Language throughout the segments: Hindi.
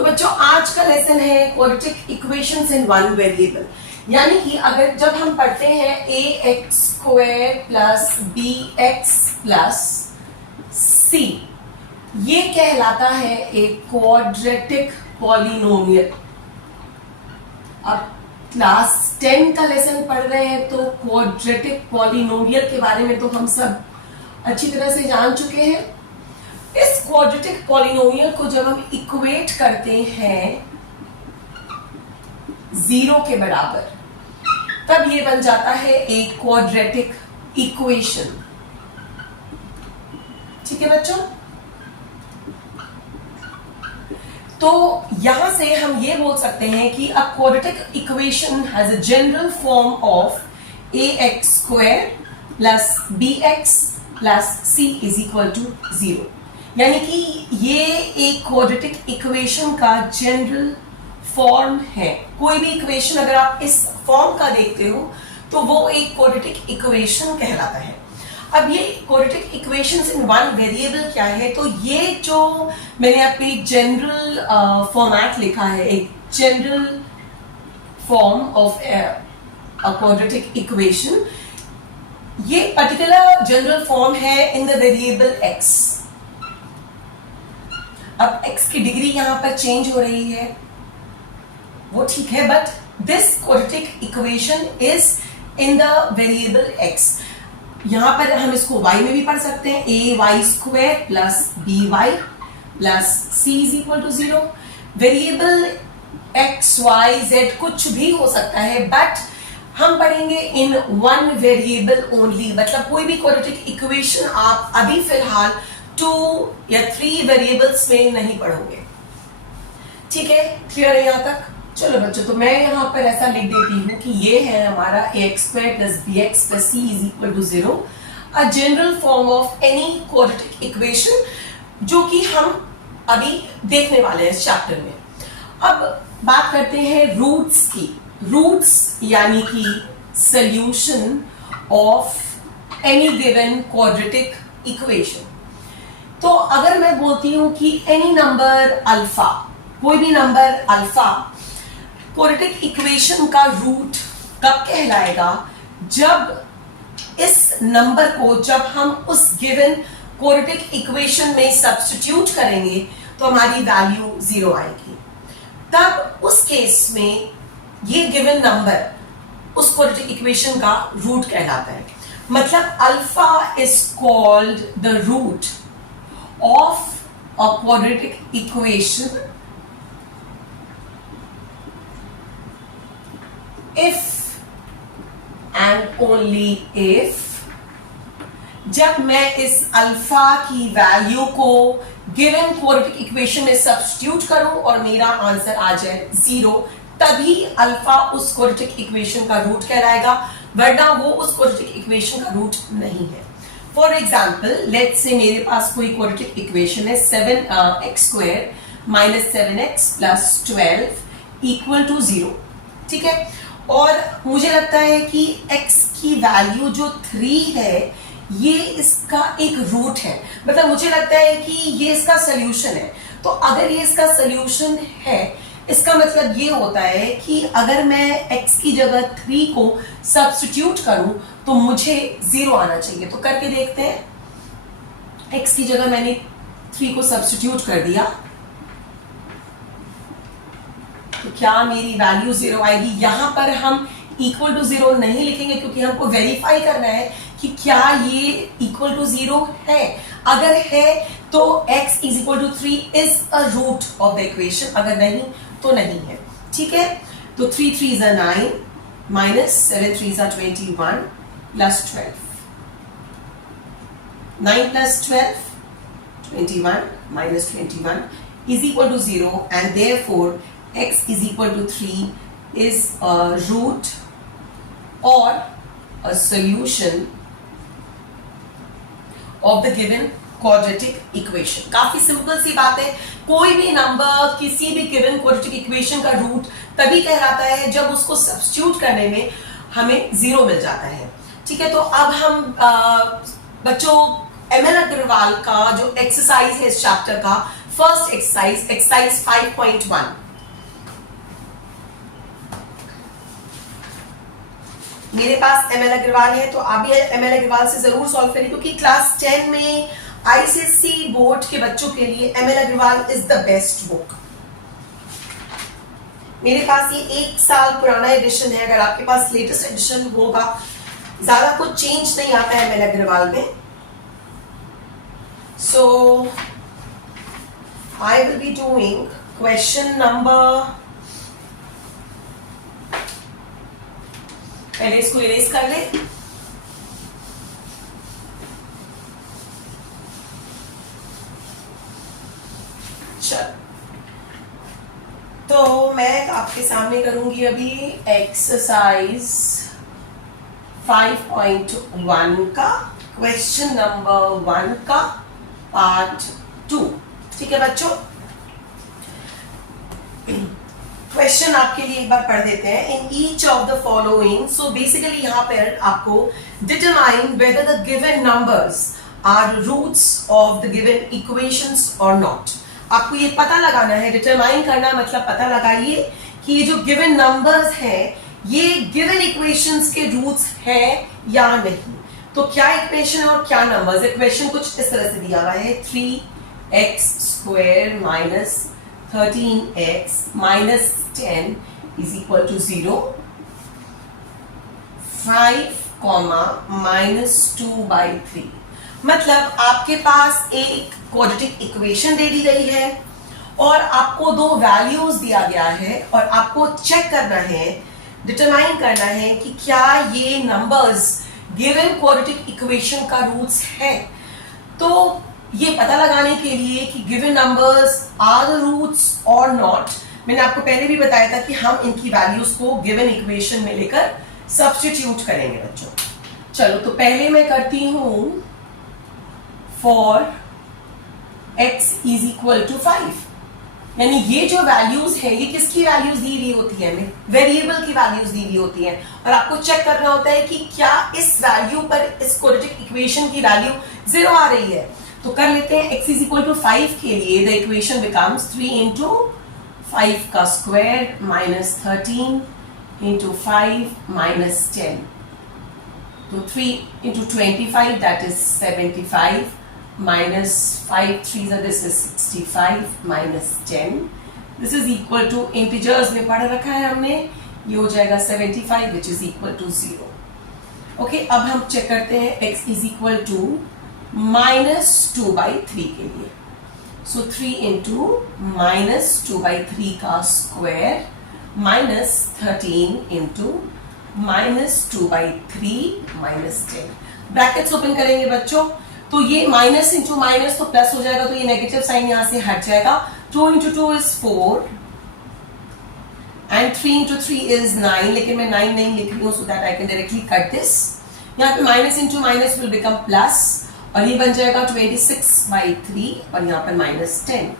तो बच्चों आज का लेसन है quadratic equations in one variable. यानी कि अगर जब हम पढ़ते हैं a x square plus b x plus c, ये कहलाता है एक क्वाड्रेटिक पॉलिनोमियल। अब क्लास 10 का लेसन पढ़ रहे हैं तो क्वाड्रेटिक पॉलिनोमियल के बारे में तो हम सब अच्छी तरह से जान चुके हैं। इस क्वाड्रेटिक पॉलिनोमियल को जब हम इक्वेट करते हैं 0 के बराबर, तब ये बन जाता है एक क्वाड्रेटिक इक्वेशन। ठीक है बच्चों, तो यहां से हम ये बोल सकते हैं कि a quadratic equation has a general form of a x square plus b x plus c is equal to 0। यानी कि ये एक क्वाड्रेटिक इक्वेशन का जनरल फॉर्म है। कोई भी इक्वेशन अगर आप इस फॉर्म का देखते हो तो वो एक क्वाड्रेटिक इक्वेशन कहलाता है। अब ये quadratic equations in one variable क्या है, तो ये जो मैंने अपनी जनरल फॉर्मेट लिखा है, एक general form of a quadratic equation, ये पर्टिकुलर जनरल फॉर्म है इन द वेरिएबल x। अब x की डिग्री यहां पर चेंज हो रही है, वो ठीक है, but this quadratic equation is in the variable x। यहां पर हम इसको y में भी पढ़ सकते हैं, a y square plus b y plus c is equal to 0। Variable x y z कुछ भी हो सकता है, बट हम पढ़ेंगे इन वन वेरिएबल ओनली। मतलब कोई भी क्वाड्रेटिक इक्वेशन आप अभी फिलहाल 2 या 3 वेरिएबल्स में नहीं पढ़ोगे। ठीक है, क्लियर है यहां तक? चलो बच्चों, तो मैं यहां पर ऐसा लिख देती हूं कि ये है हमारा a x square plus b x plus c is equal to 0, a general form of any quadratic equation, जो कि हम अभी देखने वाले हैं इस चैप्टर में। अब बात करते हैं रूट्स की। रूट्स यानी कि solution of any given quadratic equation. तो अगर मैं बोलती हूं कि एनी नंबर अल्फा, कोई भी नंबर अल्फा क्वाड्रेटिक इक्वेशन का रूट कब कहलाएगा, जब इस नंबर को जब हम उस गिवन क्वाड्रेटिक इक्वेशन में सब्स्टिट्यूट करेंगे तो हमारी वैल्यू 0 आएगी। तब उस केस में ये गिवन नंबर उस क्वाड्रेटिक इक्वेशन का रूट कहलाता है। मतलब alpha is called the root of a quadratic equation if and only if, जब मैं इस अल्फा की वैल्यू को गिवन क्वाड्रेटिक इक्वेशन में सब्स्टिट्यूट करूं और मेरा आंसर आ जाए 0, तभी अल्फा उस क्वाड्रेटिक इक्वेशन का रूट कहलाएगा, वरना वो उस क्वाड्रेटिक इक्वेशन का रूट नहीं है। फॉर एग्जाम्पल, लेट्स से मेरे पास कोई क्वाड्रेटिक इक्वेशन है 7x square minus 7x plus 12 equal to 0। ठीक है, और मुझे लगता है कि x की वैल्यू जो 3 है ये इसका एक रूट है। मतलब मुझे लगता है कि ये इसका सॉल्यूशन है। तो अगर ये इसका सॉल्यूशन है, इसका मतलब ये होता है कि अगर मैं x की जगह 3 को सब्स्टिट्यूट करूं तो मुझे 0 आना चाहिए। तो करके देखते हैं। x की जगह मैंने 3 को सब्स्टिट्यूट कर दिया तो क्या मेरी वैल्यू 0 आएगी। यहां पर हम इक्वल टू 0 नहीं लिखेंगे क्योंकि हमको वेरीफाई करना है कि क्या ये इक्वल टू 0 है। अगर है तो x is equal to 3 is a root of the equation, अगर नहीं तो नहीं है। ठीक है, तो 3 3s are 9 minus 7 3s are 21 plus 12, 9 plus 12 21 minus 21 is equal to 0 and therefore x is equal to 3 is a root or a solution of the given quadratic equation। काफी सिंपल सी बात है। कोई भी नंबर किसी भी गिवन क्वाड्रेटिक इक्वेशन का रूट तभी कहलाता है जब उसको सब्स्टिट्यूट करने में हमें 0 मिल जाता है। ठीक है, तो अब हम बच्चों एम एल अग्रवाल का जो एक्सरसाइज है इस चैप्टर का फर्स्ट एक्सरसाइज, एक्सरसाइज 5.1। मेरे पास एमएल अग्रवाल है, तो आप भी एमएल अग्रवाल से जरूर सॉल्व करें, क्योंकि क्लास 10 में आईसीएसई बोर्ड के बच्चों के लिए ML Agarwal is the best book. मेरे पास ये 1 साल पुराना एडिशन है, अगर आपके पास लेटेस्ट एडिशन होगा, ज्यादा कुछ चेंज नहीं आता है एमएल अग्रवाल में। So I will be doing question number, पहले इसको इरेज कर ले। चल, तो मैं आपके सामने करूंगी अभी एक्सरसाइज 5.1 का क्वेश्चन नंबर 1 का पार्ट 2। ठीक है बच्चों, क्वेश्चन आपके लिए एक बार पढ़ देते हैं। In each of the following, so basically यहाँ पर आपको determine whether the given numbers are roots of the given equations और नॉट। आपको ये पता लगाना है, डिटरमाइन करना मतलब पता लगाइए कि ये जो गिवन नंबर्स हैं ये गिवन इक्वेशंस के रूट्स हैं या नहीं। तो क्या इक्वेशन और क्या नंबर्स। इक्वेशन कुछ इस तरह से दिया हुआ है, 3x² minus 13x minus 10 is equal to 0, 5 minus 2/3। मतलब आपके पास एक क्वाड्रेटिक इक्वेशन दे दी गई है और आपको 2 वैल्यूज दिया गया है और आपको चेक करना है, डिटरमाइन करना है कि क्या ये नंबर्स गिवन क्वाड्रेटिक इक्वेशन का रूट्स है। तो ये पता लगाने के लिए कि given numbers are the roots और नॉट, मैंने आपको पहले भी बताया था कि हम इनकी वैल्यूज को गिवन इक्वेशन में लेकर सब्स्टिट्यूट करेंगे बच्चों। चलो, तो पहले मैं करती हूं for x is equal to 5, यानी ये जो वैल्यूज है ये किसकी वैल्यूज दी हुई होती है, हमें वेरिएबल की वैल्यूज दी हुई होती है और आपको चेक करना होता है कि क्या इस वैल्यू पर इस क्वाड्रेटिक इक्वेशन की वैल्यू 0 आ रही है। तो कर लेते हैं, x इज इक्वल टू 5 के लिए द इक्वेशन बिकम्स 3 इंटू 5 का स्क्वायर माइनस 13 इंटू 5 माइनस 10, तो 3 into 25 that is 75 minus 5 3s, this is 65 minus 10, this is equal to, integers में पढ़ रखा है हमने, ये हो जाएगा 75 which is equal to 0। Okay, अब हम चेक करते हैं x is equal to minus 2/3 के लिए। सो 3 इंटू माइनस 2/3 का square minus 13 into minus 2/3 minus 10, brackets open करेंगे बच्चों। तो ये माइनस इंटू माइनस तो प्लस हो जाएगा, तो ये नेगेटिव साइन यहां से हट जाएगा। 2 into 2 is 4 and 3 into 3 is 9, लेकिन मैं 9 नहीं लिख रही हूं so that I can directly cut this. यहाँ पे minus into minus will become plus और ये बन जाएगा 26/3 और यहाँ पर माइनस 10।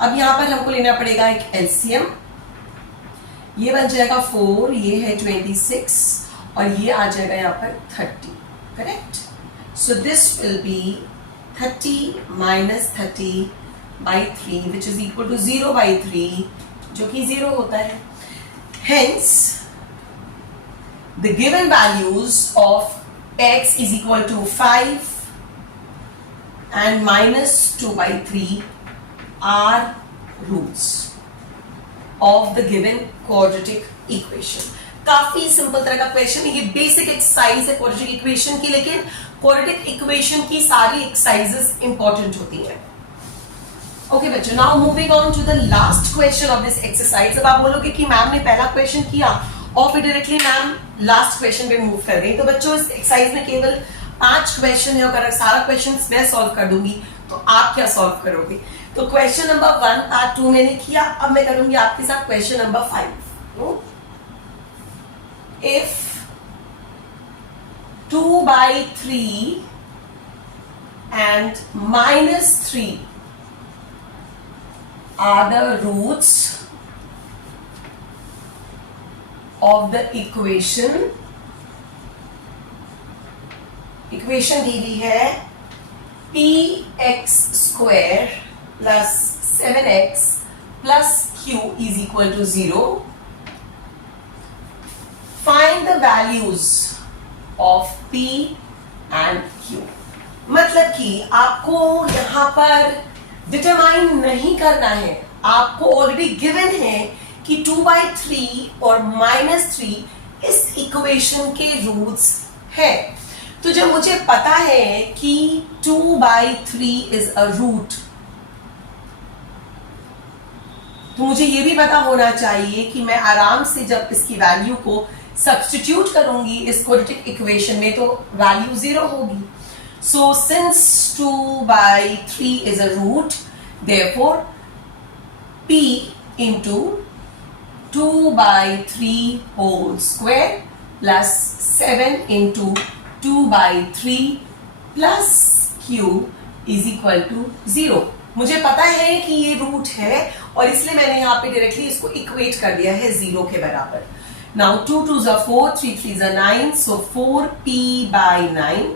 अब यहाँ पर हमको लेना पड़ेगा एक एलसीएम, ये बन जाएगा 4, ये है 26 और ये आ जाएगा यहाँ पर 30, correct. So this will be 30 minus 30/3 which is equal to 0/3, जो कि 0 होता है। Hence, the given values of x is equal to 5 and minus 2/3 are roots of the given quadratic equation। काफी सिंपल तरह का क्वेश्चन, ये बेसिक एक्सरसाइज है क्वाड्रेटिक इक्वेशन की, लेकिन क्वाड्रेटिक इक्वेशन की सारी एक्सरसाइजेस इंपॉर्टेंट होती हैं। ओके बच्चों, now moving on to the last question of this exercise. अब आप बोलोगे कि मैम ने पहला क्वेश्चन किया और फिर डायरेक्टली मैम लास्ट क्वेश्चन पे मूव कर गई। तो बच्चों, इस एक्सरसाइज में केवल 5 क्वेश्चन है, अगर सारा क्वेश्चन मैं सॉल्व कर दूंगी तो आप क्या सॉल्व करोगे। तो क्वेश्चन नंबर 1 पार्ट 2 मैंने किया, अब मैं करूंगी आपके साथ question number 5। If 2/3 and minus 3 are the roots of the equation दी हुई है px square plus 7x plus q is equal to 0. Find the values of p and q. मतलब कि आपको यहां पर डिटरमाइन नहीं करना है, आपको ऑलरेडी गिवन है कि 2/3 और -3 इस इक्वेशन के रूट्स है। तो जब मुझे पता है कि 2/3 इज अ रूट, तो मुझे यह भी पता होना चाहिए कि मैं आराम से जब इसकी वैल्यू को सब्स्टिट्यूट करूंगी इस क्वाड्रेटिक इक्वेशन में तो वैल्यू 0 होगी। So since 2/3 is a root, therefore p into 2/3 whole square plus 7 into 2/3 plus q is equal to 0। मुझे पता है कि ये रूट है और इसलिए मैंने यहाँ पे डायरेक्टली इसको इक्वेट कर दिया है 0 के बराबर। Now 2 2s are 4, 3 3s are 9, so 4p/9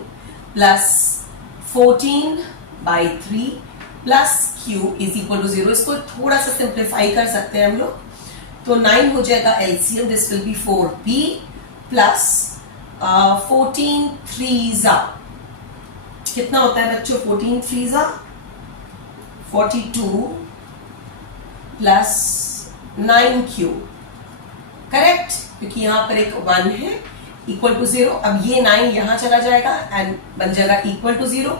plus 14/3 plus q is equal to 0। इसको थोड़ा सा सिंप्लीफाई कर सकते हैं हम लोग, तो 9 हो जाएगा LCM, this will be 4p plus 14 3s कितना होता है बच्चों? 14 3s 42 प्लस 9q, करेक्ट, क्योंकि यहां पर एक 1 है, इक्वल टू 0। अब ये 9 यहां चला जाएगा एंड बन जाएगा इक्वल टू 0।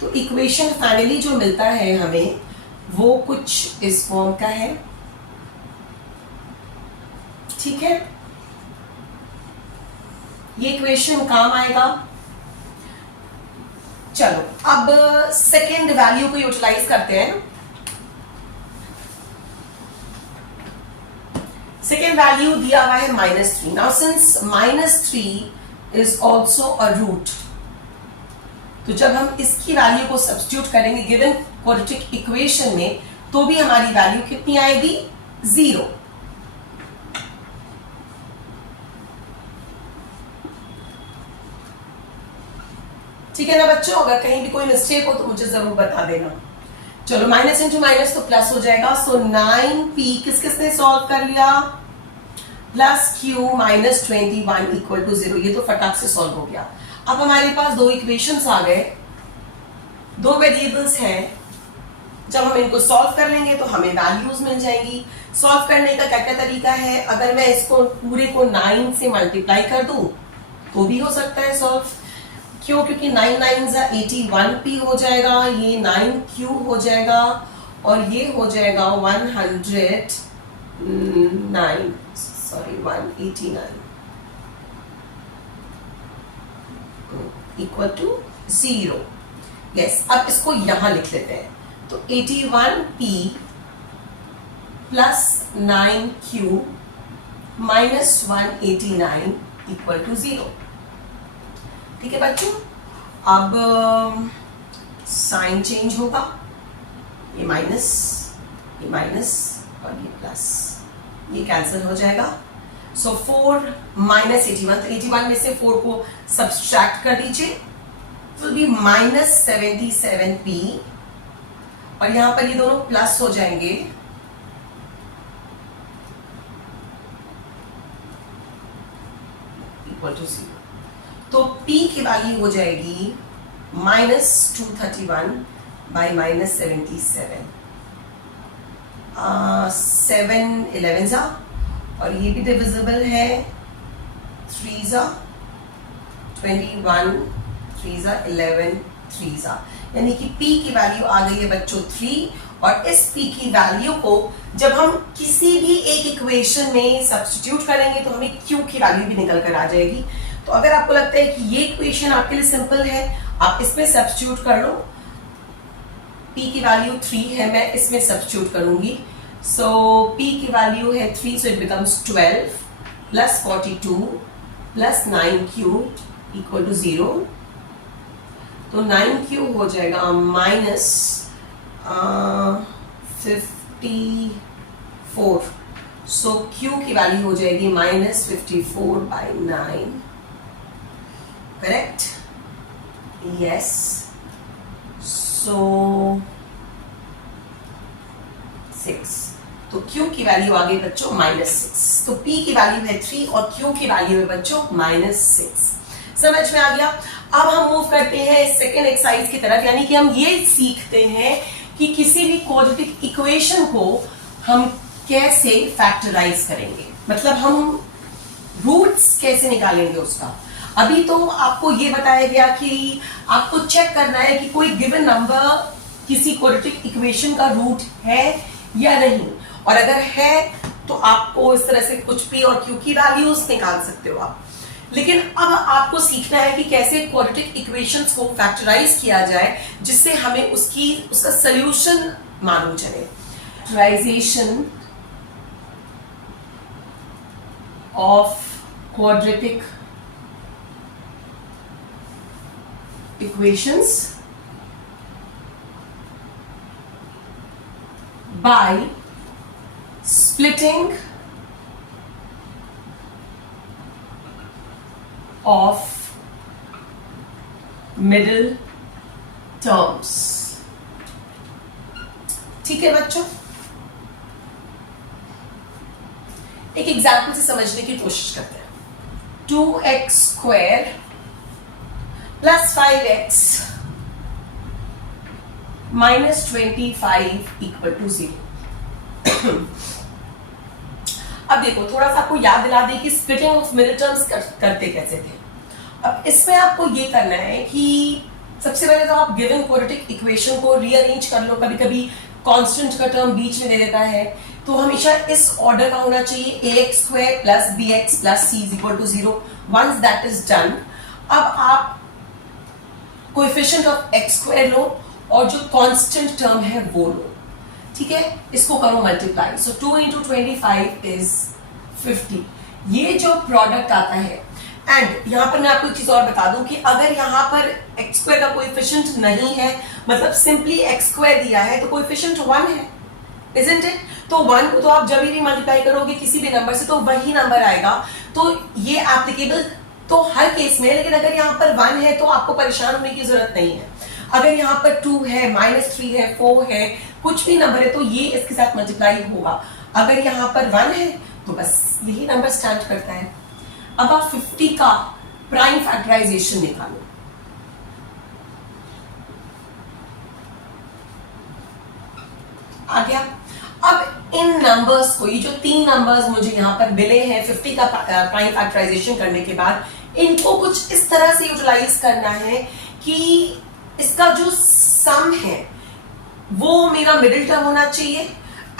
तो इक्वेशन फाइनली जो मिलता है हमें वो कुछ इस फॉर्म का है, ठीक है। ये इक्वेशन काम आएगा। चलो अब सेकेंड वैल्यू को यूटिलाइज करते हैं। सेकेंड वैल्यू दिया हुआ है -3। Now since -3 is also a root, तो जब हम इसकी वैल्यू को सब्स्टिट्यूट करेंगे गिवन क्वाड्रेटिक इक्वेशन में तो भी हमारी वैल्यू कितनी आएगी? 0। ठीक है ना बच्चों? अगर कहीं भी कोई मिस्टेक हो तो मुझे जरूर बता देना। चलो माइनस इंटू माइनस तो प्लस हो जाएगा। सो 9p किस किसने सॉल्व कर लिया? Plus q minus 21 equal to 0। ये तो फटाक से सॉल्व हो गया। अब हमारे पास दो इक्वेशंस आ गए, दो वेरिएबल्स हैं। जब हम इनको सॉल्व कर लेंगे तो हमें वैल्यूज मिल जाएंगी। सॉल्व करने का क्या क्या तरीका है? अगर मैं इसको पूरे को 9 से मल्टीप्लाई कर दूं तो भी हो सकता है सॉल्व। क्यों? क्योंकि 9 9s 81p हो जाएगा, ये 9q हो जाएगा और ये हो जाएगा 189 इक्वल टू 0। यस, अब इसको यहां लिख लेते हैं। तो 81p plus 9q minus 189 equal to 0। ठीक है बच्चों? अब साइन चेंज होगा, ये माइनस और ये प्लस, ये कैंसिल हो जाएगा। सो 4 माइनस 81, तो 81 में से 4 को सब्सट्रैक्ट कर दीजिए, विल बी माइनस 77p और यहां पर ये दोनों प्लस हो जाएंगे, इक्वल टू 0। तो p की वैल्यू हो जाएगी माइनस 231 बाई माइनस 77, 7 11 और ये भी डिविजिबल है, 3 21 3 11 3 यानी कि p की वैल्यू आ गई है बच्चों 3। और इस p की वैल्यू को जब हम किसी भी एक इक्वेशन में सब्स्टिट्यूट करेंगे तो हमें q की वैल्यू भी निकल कर आ जाएगी। तो अगर आपको लगता है कि ये इक्वेशन आपके लिए सिंपल है, आप इसमें सब्स्टिट्यूट कर लो। p की वैल्यू 3 है, मैं इसमें सब्स्टिट्यूट करूंगी। सो p की वैल्यू है 3, so it becomes 12 plus 42 plus 9q equal to 0। तो 9q हो जाएगा माइनस 54। सो q की वैल्यू हो जाएगी minus 54 by 9, correct? Yes. So 6, तो Q की वैल्यू आ गई बच्चों -6, तो P की वैल्यू है 3 और Q की वैल्यू है बच्चों -6। समझ में आ गया। अब हम मूव करते हैं सेकेंड एक्सरसाइज की तरफ, यानी कि हम ये सीखते हैं कि किसी भी क्वाड्रेटिक इक्वेशन को हम कैसे फैक्टराइज करेंगे, मतलब हम रूट्स कैसे निकालेंगे उसका। अभी तो आपको ये बताया गया कि आपको चेक करना है कि कोई गिवन नंबर किसी क्वाड्रेटिक इक्वेशन का रूट है या नहीं, और अगर है तो आपको इस तरह से कुछ P और Q की वैल्यूज निकाल सकते हो आप। लेकिन अब आपको सीखना है कि कैसे क्वाड्रेटिक इक्वेशंस को फैक्टराइज किया जाए जिससे हमें उसका सॉल्यूशन मालूम चले। Factorization of quadratic equations by splitting of middle terms। ठीक है बच्चों, एक एग्जाम्पल से समझने की कोशिश करते हैं। 2x² + 5x -25 = 0। अब देखो, थोड़ा सा आपको याद दिला दे कि स्प्लिटिंग ऑफ मिडिल टर्म्स करते कैसे थे। अब इसमें आपको ये करना है कि सबसे पहले तो आप गिवन क्वाड्रेटिक इक्वेशन को रीअरेंज कर लो। कभी कभी कांस्टेंट का टर्म बीच में दे देता है, तो हमेशा इस ऑर्डर का होना चाहिए ax² + bx + c = 0। Once that is done, अब आप कोएफिशिएंट ऑफ x² लो और जो कांस्टेंट टर्म है वो लो, ठीक है, इसको करो मल्टीप्लाई। So 2 × 25 is 50। ये जो प्रोडक्ट आता है, एंड यहां पर मैं आपको एक चीज और बता दूं कि अगर यहां पर x² का कोएफिशिएंट नहीं है, मतलब सिंपली x² दिया है, तो कोएफिशिएंट 1 है, इजंट इट? तो 1 को तो आप जब भी मल्टीप्लाई करोगे किसी भी नंबर से तो वही नंबर आएगा। तो ये एप्लीकेबल तो हर केस में, लेकिन अगर यहाँ पर 1 है तो आपको परेशान होने की जरूरत नहीं है। अगर यहाँ पर 2 है, -3 है, 4 है, कुछ भी नंबर है तो ये इसके साथ मल्टीप्लाई होगा। अगर यहाँ पर 1 है तो बस यही नंबर स्टैंड करता है। अब आप 50 का प्राइम फैक्टराइजेशन निकालो। आ गया। अब इन नंबर्स को, ये जो 3 नंबर्स मुझे यहां पर मिले हैं 50 का प्राइम फैक्टराइजेशन करने के बाद, इनको कुछ इस तरह से यूटिलाइज करना है कि इसका जो सम है वो मेरा मिडिल टर्म होना चाहिए,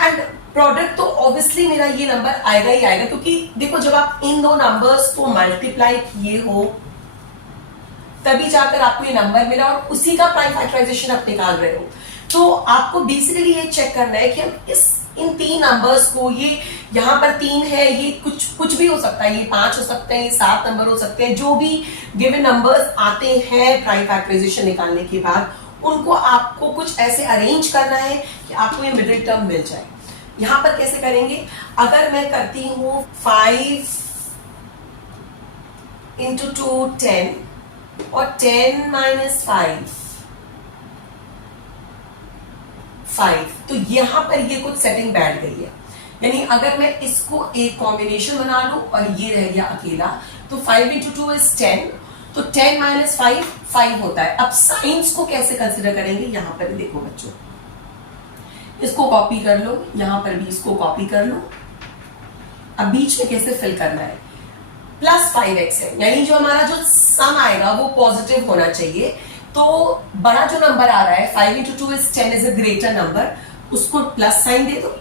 एंड प्रोडक्ट तो ऑब्वियसली मेरा ये नंबर आएगा ही आएगा, क्योंकि देखो जब आप इन दो नंबर्स को मल्टीप्लाई किए हो तभी जाकर आपको ये नंबर मिला और उसी का प्राइम फैक्टराइजेशन आप निकाल रहे हो। तो आपको बेसिकली ये चेक करना है कि हम इन 3 नंबर्स को, ये यहाँ पर 3 है, ये कुछ भी हो सकता है, ये 5 हो सकते हैं, ये 7 नंबर हो सकते हैं, जो भी गिवन नंबर्स आते हैं प्राइम फैक्टराइजेशन निकालने के बाद, उनको आपको कुछ ऐसे अरेंज करना है कि आपको ये मिडिल टर्म मिल जाए। यहां पर कैसे करेंगे? अगर मैं करती हूं 5 × 2 10 और 10 - 5, तो यहां पर ये कुछ सेटिंग बैठ गई है। यानी अगर मैं इसको एक कॉम्बिनेशन बना लूं और ये रह गया अकेला, तो 5 × 2 is 10, तो 10 - 5 5 होता है। अब साइंस को कैसे कंसिडर करेंगे, यहां पर देखो बच्चों, इसको कॉपी कर लो, यहां पर भी इसको कॉपी कर लो। अब बीच में कैसे फिल करना है? +5x है, यानी जो हमारा जो सम आएगा वो पॉजिटिव होना चाहिए। तो बड़ा जो नंबर आ रहा है 5 × 2 is 10 is a greater number, उसको प्लस साइन दे दो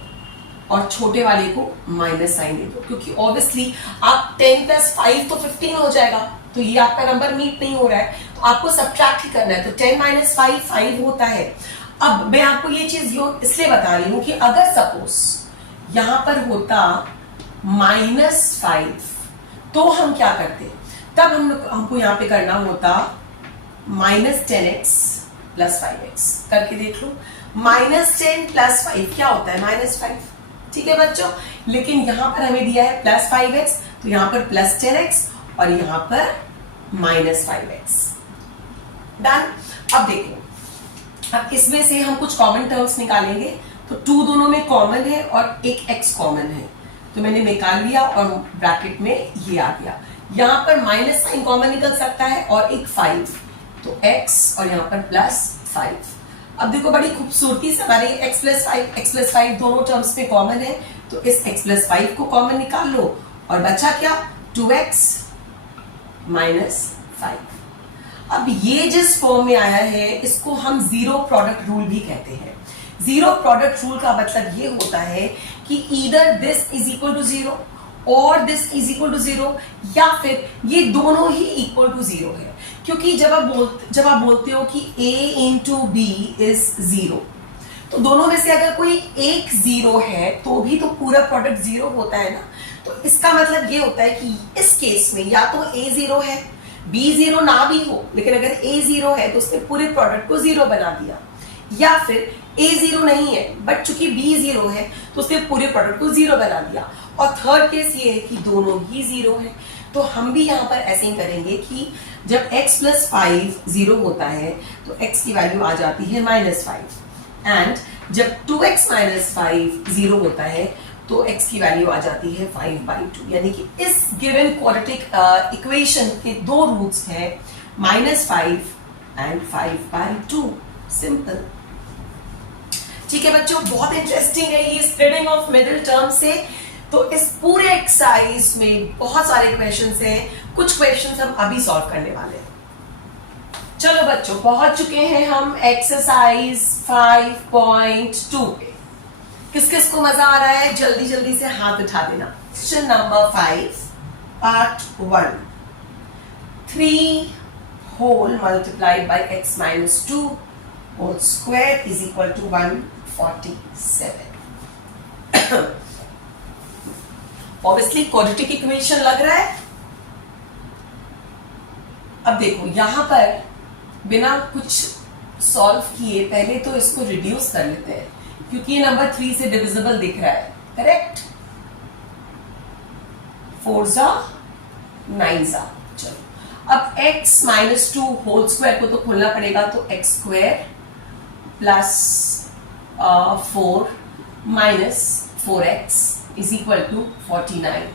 और छोटे वाले को माइनस साइन दे दो, क्योंकि ऑब्वियसली आप 10 + 5 तो 15 हो जाएगा, तो ये आपका नंबर मीट नहीं हो रहा है, तो आपको सब्ट्रैक्ट ही करना है। तो 10 - 5 5 होता है। अब मैं आपको ये चीज इसलिए बता रही हूं कि अगर सपोज यहां पर होता -5, तो हम क्या करते? तब हमको यहां पे करना होता -10x + 5x। करके देख लो, -10 + 5 क्या होता है? -5, ठीक है बच्चों। लेकिन यहां पर हमें दिया है +5x, तो यहां पर +10x और यहां पर -5x। डन। अब देखो, अब इसमें से हम कुछ कॉमन टर्म्स निकालेंगे, तो 2 दोनों में कॉमन है और एक x कॉमन है, तो मैंने निकाल लिया और ब्रैकेट में ये आ गया। यहाँ पर माइनस साइन कॉमन निकल सकता है और एक 5, तो x और यहाँ पर +5। अब देखो बड़ी खूबसूरती से हमारे x + 5 दोनों टर्म्स में कॉमन है, तो इस x + 5 को कॉमन निकाल लो और बचा क्या, 2x - 5। अब ये जिस फॉर्म में आया है इसको हम जीरो प्रोडक्ट रूल भी कहते हैं। जीरो प्रोडक्ट रूल का मतलब ये होता है कि either this is equal to 0 और दिस इज इक्वल टू 0, या फिर ये दोनों ही इक्वल टू 0 है। क्योंकि जब आप बोलते हो कि a इंटू बी इज 0, तो दोनों में से अगर कोई एक 0 है तो भी तो पूरा प्रोडक्ट 0 होता है ना। तो इसका मतलब ये होता है कि इस केस में या तो a 0 है, b 0 ना भी हो, लेकिन अगर a 0 है तो उसने पूरे प्रोडक्ट को 0 बना दिया, या फिर a 0 नहीं है बट चूंकि b 0 है तो उसने पूरे प्रोडक्ट को 0 बना दिया। और थर्ड केस ये है कि दोनों ही 0 है, तो हम भी यहाँ पर ऐसे ही करेंगे कि जब x + 5 0 होता है तो x की वैल्यू आ जाती है -5, एंड जब 2x - 5 0 होता है तो x की वैल्यू आ जाती है 5/2। यानी कि इस गिवन क्वाड्रेटिक इक्वेशन के दो रूट्स हैं -5 एंड 5/2। सिंपल। ठीक है बच्चों, बहुत इंटरेस्टिंग है ये स्प्रेडिंग ऑफ मिडिल टर्म से। तो इस पूरे एक्सरसाइज में बहुत सारे क्वेश्चंस हैं, कुछ क्वेश्चंस हम अभी सॉल्व करने वाले हैं। चलो बच्चों, पहुंच चुके हैं हम एक्सरसाइज 5.2 पे। किस किस को मजा आ रहा है जल्दी जल्दी से हाथ उठा देना। Question number 5 part 1, 3 whole multiplied by x - 2 whole square is equal to 147। Obviously quadratic equation लग रहा है। अब देखो यहां पर बिना कुछ सॉल्व किए पहले तो इसको रिड्यूस कर लेते हैं, क्योंकि ये नंबर 3 से डिविजिबल दिख रहा है। करेक्ट, 4 × 9 चलो अब x - 2 होल स्क्वायर को तो खोलना पड़ेगा, तो x² + 4 - 4x is equal to 49।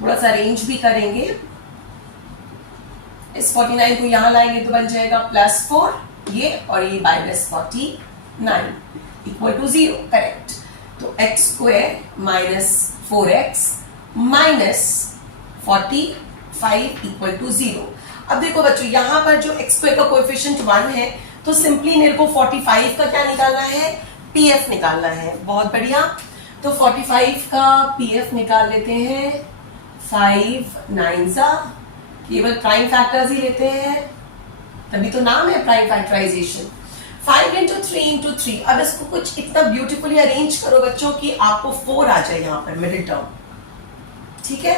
थोड़ा सा अरेंज भी करेंगे, इस 49 को यहां लाएंगे तो बन जाएगा +4 ये और ये -49 इक्वल टू 0। करेक्ट, तो x² - 4x - 45 इक्वल टू 0। अब देखो बच्चों यहां पर जो x² का कोएफिशिएंट 1 है, तो सिंपली मेरे को 45 का क्या निकालना है, pf निकालना है। बहुत बढ़िया, तो 45 का pf निकाल लेते हैं। 5 9 केवल प्राइम फैक्टर्स ही लेते हैं, तभी तो नाम है प्राइम फैक्टराइजेशन। 5 × 3 × 3। अब इसको कुछ इतना ब्यूटीफुली अरेंज करो बच्चों कि आपको 4 आ जाए यहां पर मिडिल टर्म। ठीक है,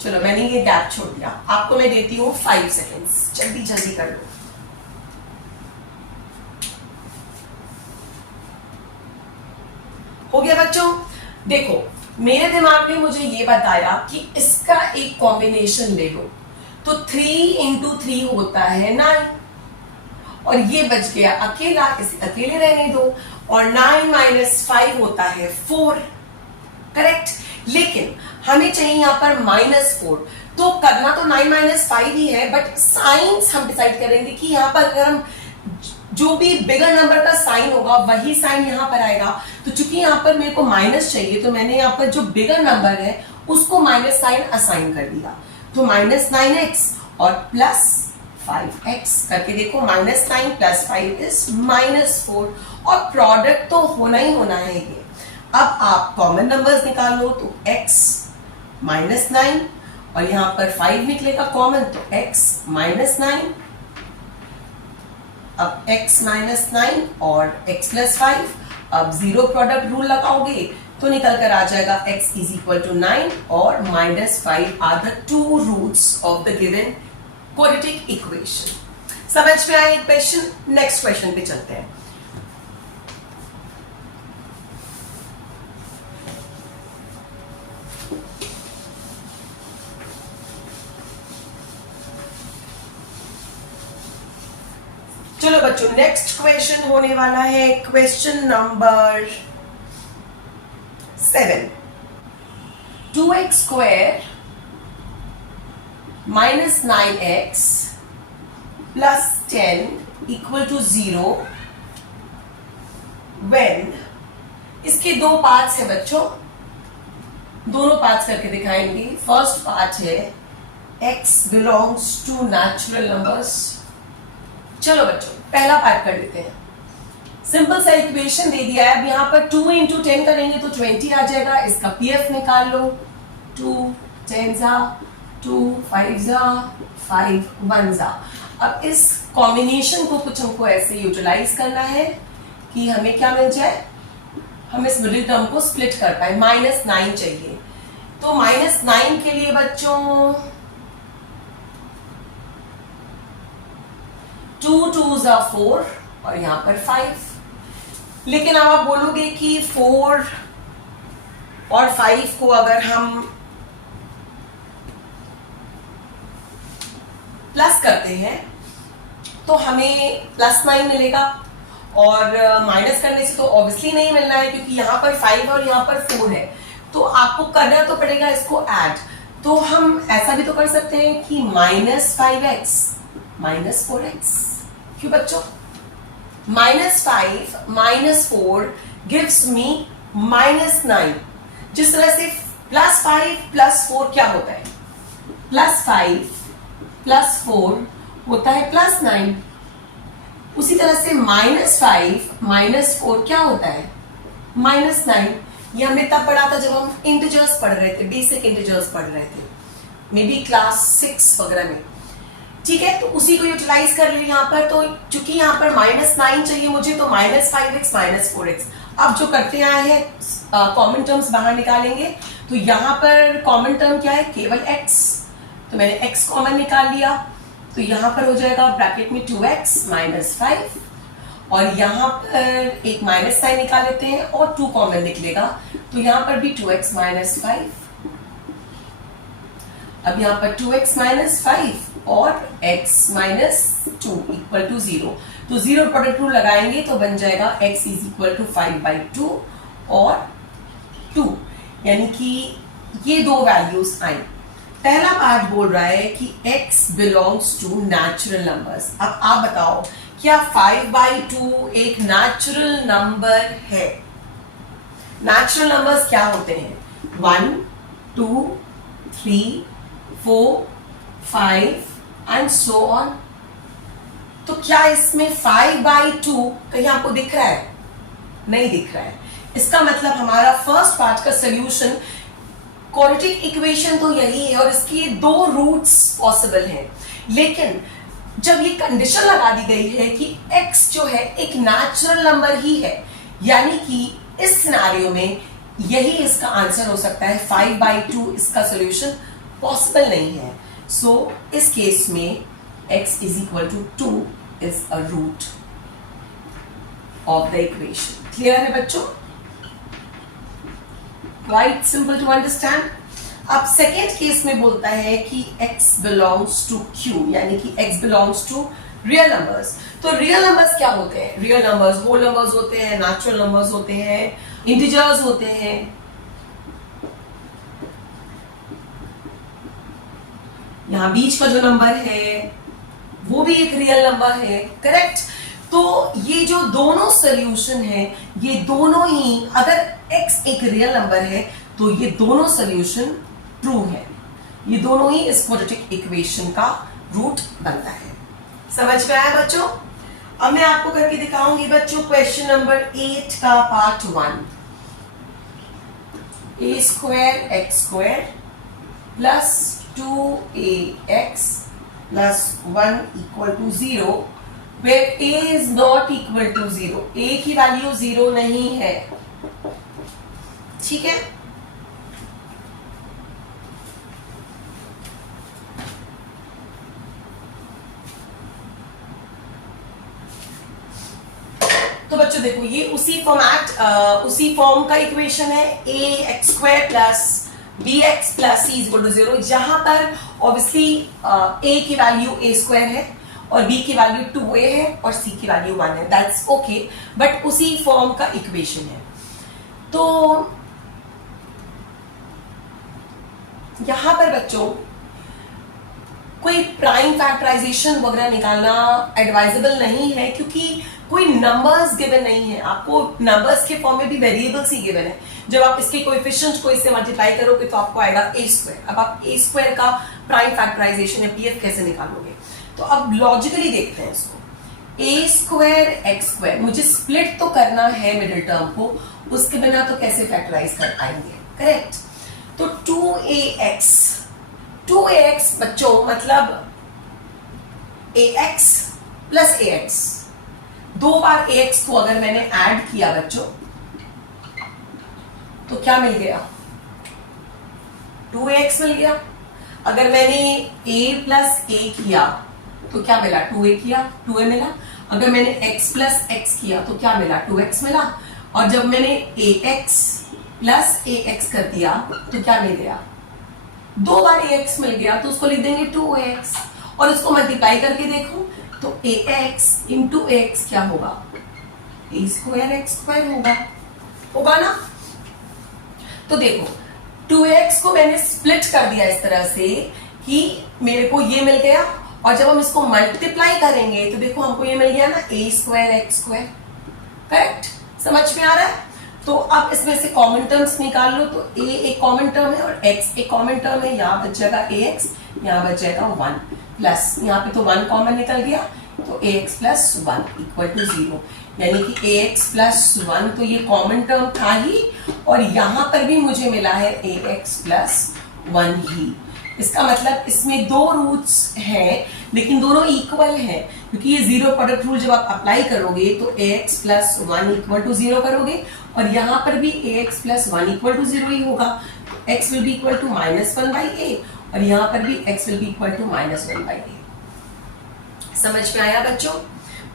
चलो मैंने ये गैप छोड़ दिया, आपको मैं देती हूँ 5 सेकेंड्स, जल्दी जल्दी कर लो। हो गया बच्चों? देखो मेरे दिमाग ने मुझे ये बताया कि इसका एक कॉम्बिनेशन ले लो, तो 3 × 3 होता है 9, और ये बच गया अकेला, इसे अकेले रहने दो, और 9 - 5 होता है 4। करेक्ट, लेकिन हमें चाहिए यहां पर -4, तो करना तो 9 - 5 ही है, बट साइंस हम डिसाइड करेंगे कि यहां पर अगर हम जो भी बिगर नंबर का साइन होगा वही साइन यहां पर आएगा। तो चूंकि यहां पर मेरे को माइनस चाहिए, तो मैंने यहां पर जो बिगर नंबर है उसको माइनस साइन असाइन कर दिया, तो -9x और +5x करके देखो, -9 + 5 इज -4, और प्रोडक्ट तो होना ही होना है ये। अब आप कॉमन नंबर्स निकाल लो, तो x -9 और यहां पर 5 निकलेगा कॉमन, तो x -9। अब x -9 और x + 5, अब जीरो प्रोडक्ट रूल लगाओगे तो निकल कर आ जाएगा x = 9 और -5 are the 2 roots of the given quadratic equation. समझ में आया क्वेश्चन? नेक्स्ट क्वेश्चन पे चलते हैं। चलो बच्चों, नेक्स्ट क्वेश्चन होने वाला है question number 7। 2x square minus 9x plus 10 equal to 0 when, इसके दो पार्ट्स है बच्चों, दोनों पार्ट्स करके दिखाएंगे। फर्स्ट पार्ट है x belongs to natural numbers. चलो बच्चों, पहला पार्ट कर लेते हैं। सिंपल सा इक्वेशन दे दिया है। अब यहाँ पर 2 इंटू 10 करेंगे तो 20 आ जाएगा। इसका पीएफ निकाल लो। 2 10 2 5 5 1। अब इस कॉम्बिनेशन को कुछ हमको ऐसे यूटिलाइज करना है कि हमें क्या मिल जाए, हम इस मिडिल टर्म को स्प्लिट कर पाए। -9 चाहिए, तो -9 के लिए बच्चों 2 2 4 और यहां पर 5। लेकिन अब आप बोलोगे कि 4 और 5 को अगर हम प्लस करते हैं तो हमें +9 मिलेगा, और माइनस करने से तो ऑब्वियसली नहीं मिलना है क्योंकि यहाँ पर 5 और यहाँ पर 4 है, तो आपको करना तो पड़ेगा इसको ऐड। तो हम ऐसा भी तो कर सकते हैं कि -5x -4x। क्यों बच्चों? -5 -4 गिव्स मी -9। जिस तरह से +5 +4 क्या होता है, +5 +4 होता है +9। उसी तरह से -5 -4 क्या होता है, -9। ये हमने तब पढ़ा था जब हम इंटीजर्स पढ़ रहे थे, बेसिक इंटीजर्स पढ़ रहे थे, मे बी क्लास 6 वगैरह में। ठीक है, तो उसी को यूटिलाइज कर लिया यहाँ पर। तो चूंकि यहाँ पर -9 चाहिए मुझे, तो -5x -4x। अब जो करते आए हैं कॉमन टर्म्स बाहर निकालेंगे, तो यहाँ पर कॉमन टर्म क्या है, केवल x। तो मैंने x कॉमन निकाल लिया, तो यहां पर हो जाएगा ब्रैकेट में 2x -5, और यहां पर एक माइनस साइन निकाल लेते हैं और 2 कॉमन निकलेगा, तो यहां पर भी 2x -5। अब यहां पर 2x -5 और x -2 इक्वल टू 0। तो 0 प्रोडक्ट रूल लगाएंगे तो बन जाएगा x = 5/2 और 2, यानी कि ये दो वैल्यूज आई। पहला पार्ट बोल रहा है कि x belongs to natural numbers. अब आप बताओ, क्या 5/2 एक नेचुरल नंबर है? नेचुरल नंबर्स क्या होते हैं? 1 2 3 4 5 एंड सो ऑन। तो क्या इसमें 5/2 कहीं आपको दिख रहा है? नहीं दिख रहा है। इसका मतलब हमारा फर्स्ट पार्ट का सोल्यूशन, क्वाड्रेटिक इक्वेशन तो यही है और इसकी 2 रूट्स पॉसिबल हैं। लेकिन जब ये कंडीशन लगा दी गई है कि x जो है एक नेचुरल नंबर ही है, यानी कि इस सिनेरियो में यही इसका आंसर हो सकता है। 5/2 इसका सॉल्यूशन पॉसिबल नहीं है। सो इस केस में x = 2 is a root of the equation. Clear है बच्चों? Right, simple to understand. अब सेकेंड केस में बोलता है कि x बिलोंग्स टू q, यानी कि x belongs to real numbers. तो रियल नंबर्स क्या होते हैं? रियल नंबर्स होल नंबर्स होते हैं, नेचुरल नंबर्स होते हैं, इंटीजर्स होते हैं। यहां बीच का जो नंबर है वो भी एक रियल नंबर है, करेक्ट? तो ये जो दोनों सोल्यूशन है, ये दोनों ही, अगर x एक रियल नंबर है तो ये दोनों सोल्यूशन ट्रू है। ये दोनों ही इस क्वाड्रेटिक इक्वेशन का रूट बनता है। समझ में आया बच्चों? अब मैं आपको करके दिखाऊंगी बच्चों क्वेश्चन नंबर 8 का part 1। a² x² +2ax + 1 = 0, where a is not equal to 0। a की वैल्यू 0 नहीं है। ठीक है, तो बच्चों देखो, ये उसी फॉर्म का इक्वेशन है। ax² + bx + c = 0, जहां पर ऑब्वियसली a की वैल्यू a² है और b की वैल्यू 2a है और c की वैल्यू 1 है, दैट्स ओके, बट उसी फॉर्म का इक्वेशन है। तो यहां पर बच्चों कोई प्राइम फैक्टराइजेशन वगैरह निकालना एडवाइजेबल नहीं है, क्योंकि कोई नंबर्स गिवन नहीं है। आपको नंबर्स के फॉर्म में भी वेरिएबल्स ही गिवन है। जब आप इसके कोएफिशिएंट को इससे मल्टीप्लाई करोगे तो आपको आएगा a स्क्वायर। अब आप a स्क्वायर का प्राइम फैक्टराइजेशन या pf कैसे निकालोगे? तो अब लॉजिकली देखते हैं इसको। a स्क्वायर x स्क्वायर, मुझे स्प्लिट तो करना है मिडिल टर्म को, उसके बिना तो कैसे फैक्टराइज कर पाएंगे? करेक्ट। तो 2ax बच्चों मतलब ax प्लस ax, दो बार ax को अगर मैंने ऐड किया बच्चों तो क्या मिल गया? 2ax मिल गया। अगर मैंने a प्लस a किया तो क्या मिला? 2a किया, 2a मिला। अगर मैंने x प्लस x किया तो क्या मिला? 2x मिला। और जब मैंने ax प्लस ax कर दिया तो क्या मिल गया? दो बार ax मिल गया, तो उसको लिख देंगे 2ax, और इसको मल्टीप्लाई करके देखो तो ax इंटू ax क्या होगा? a स्क्वायर x स्क्वायर होगा ना। तो देखो 2ax को मैंने स्प्लिट कर दिया इस तरह से कि मेरे को ये मिल गया, और जब हम इसको मल्टीप्लाई करेंगे तो देखो हमको ये मिल गया ना a square x square. Correct, समझ में आ रहा है? तो अब इसमें से कॉमन टर्म्स निकाल लो। तो a एक कॉमन टर्म है और x एक कॉमन टर्म है, यहाँ बच जाएगा ax, यहाँ बच जाएगा 1 प्लस, यहाँ पे तो 1 कॉमन निकल गया, तो ax प्लस 1 इक्वल टू 0, यानी कि ax प्लस 1 तो ये कॉमन टर्म था ही, और यहाँ पर भी मुझे मिला है ax प्लस 1 ही। इसका मतलब इसमें दो रूट्स हैं लेकिन दोनों इक्वल हैं, क्योंकि ये जीरो प्रोडक्ट रूल जब आप अप्लाई करोगे तो ax प्लस 1 इक्वल टू 0 करोगे, और यहाँ पर भी ax प्लस 1 इक्वल टू 0 ही होगा। x will be equal to -1 by a, और यहाँ पर भी x will be equal to -1 by a। समझ में आया बच्चों?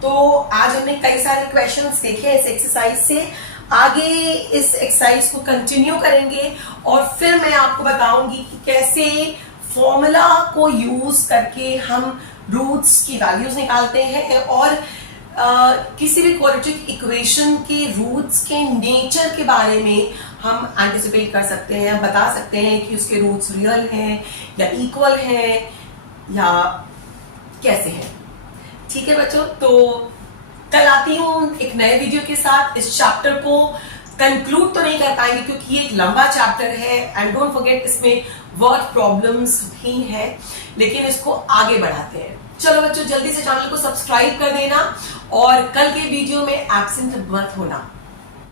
तो आज हमने कई सारे क्वेश्चंस देखे इस एक्सरसाइज से। आगे इस एक्सरसाइज को कंटिन्यू करेंगे और फिर मैं आपको बताऊंगी कि कैसे फॉर्मूला को यूज करके हम रूट्स की वैल्यूज निकालते हैं, और किसी भी क्वाड्रेटिक इक्वेशन के रूट्स के नेचर के बारे में हम एंटिसिपेट कर सकते हैं, बता सकते हैं कि उसके रूट्स रियल हैं या इक्वल हैं या कैसे हैं। ठीक है बच्चों, तो कल आती हूँ एक नए वीडियो के साथ। इस चैप्टर को कंक्लूड तो नहीं कर पाएंगे क्योंकि ये एक लंबा चैप्टर है, एंड डोंट फॉरगेट इसमें वर्ड प्रॉब्लम्स भी हैं, लेकिन इसको आगे बढ़ाते हैं। चलो बच्चों, जल्दी से चैनल को सब्सक्राइब कर देना और कल के वीडियो में एब्सेंट मत होना।